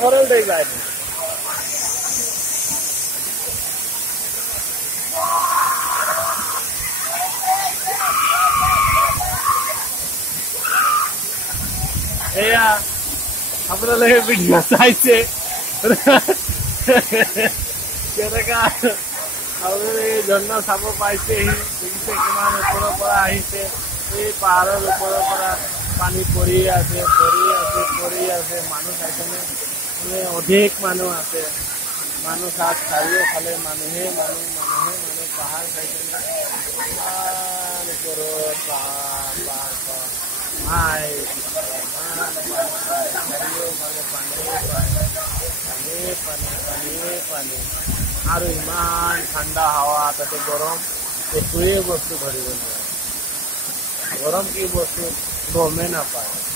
ঘৰেও দেই বাইৰে এয়া আপোনালোকে ভিডিঅ' চাইছে কেনেকা আপোনালোকে ঝৰ্ণা চাব পাইছেহি দেখিছে কিমান ওপৰৰ পৰা আহিছে এই পাহাৰৰ ওপৰৰ পৰা পানী পৰি আছে মানুহ চাইছেনে অধিক মানুহ আছে মানুহ চাৰিওফালে মানুহে পাহাৰ চাইছেনে ইমান ওপৰত পাহাৰ পানী আৰু ইমান ঠাণ্ডা হাৱা তাতে গৰম একোৱে বস্তু ধৰিব নোৱাৰে গৰম কি বস্তু গমেই নাপায়